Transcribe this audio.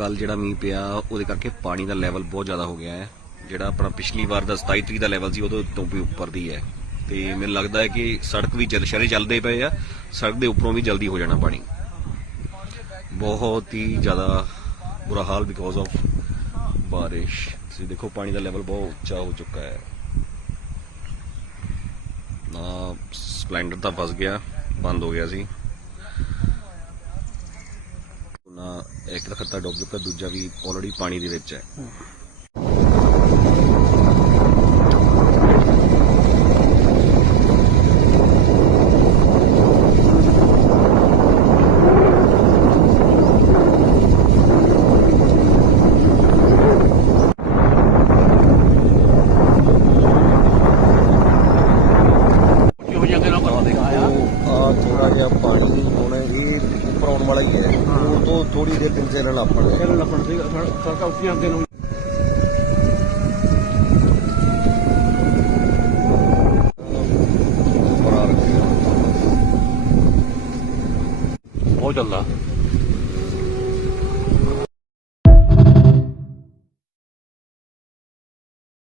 ਕੱਲ ਜਿਹੜਾ ਮੀਂਹ ਪਿਆ, ਉਹਦੇ ਕਰਕੇ ਪਾਣੀ ਦਾ ਲੈਵਲ ਬਹੁਤ ਜ਼ਿਆਦਾ ਹੋ ਗਿਆ ਹੈ। ਜਿਹੜਾ ਆਪਣਾ ਪਿਛਲੀ ਵਾਰ ਦਾ 27 ਤਰੀਕ ਦਾ ਲੈਵਲ ਸੀ, ਉਹਦੇ ਤੋਂ ਵੀ ਉੱਪਰ ਦੀ ਹੈ। ਤੇ ਮੈਨੂੰ ਲੱਗਦਾ ਹੈ ਕਿ ਸੜਕ ਵੀ ਜਲ, ਸ਼ਹਿਰੇ ਚੱਲਦੇ ਪਏ ਆ, ਸੜਕ ਦੇ ਉੱਪਰੋਂ ਵੀ ਜਲਦੀ ਹੋ ਜਾਣਾ ਪਾਣੀ। ਬਹੁਤ ਹੀ ਜ਼ਿਆਦਾ ਬੁਰਾ ਹਾਲ ਬਿਕੋਜ਼ ਆਫ ਬਾਰਿਸ਼। ਤੁਸੀਂ ਦੇਖੋ, ਪਾਣੀ ਦਾ ਲੈਵਲ ਬਹੁਤ ਉੱਚਾ ਹੋ ਚੁੱਕਾ ਹੈ। ਨਾ ਸਪਲੈਂਡਰ ਤਾਂ ਫਸ ਗਿਆ, ਬੰਦ ਹੋ ਗਿਆ ਸੀ ਨਾ ਇੱਕ ਤਾਂ ਖੱਤਾ ਡੁੱਬ ਚੁੱਕਾ ਦੂਜਾ ਵੀ ਆਲਰੇਡੀ ਪਾਣੀ ਦੇ ਵਿੱਚ ਹੈ। ਥੋੜਾ ਜਿਹਾ ਪਾਣੀ ਹੁਣ ਆਉਣ ਵਾਲਾ ਹੀ ਹੈ। ਉਹ ਤੋਂ ਥੋੜੀ ਦੇਰ ਪਿੰਡ ਚੱਲਣ ਆਪਾਂ ਨੇ ਚੱਲ ਲੱਪਣ ਸੀ। ਸੜਕਾਂ ਉੱਚੀਆਂ ਅੱਗੇ ਨੂੰ। ਬਹੁਤ ਚੱਲਦਾ।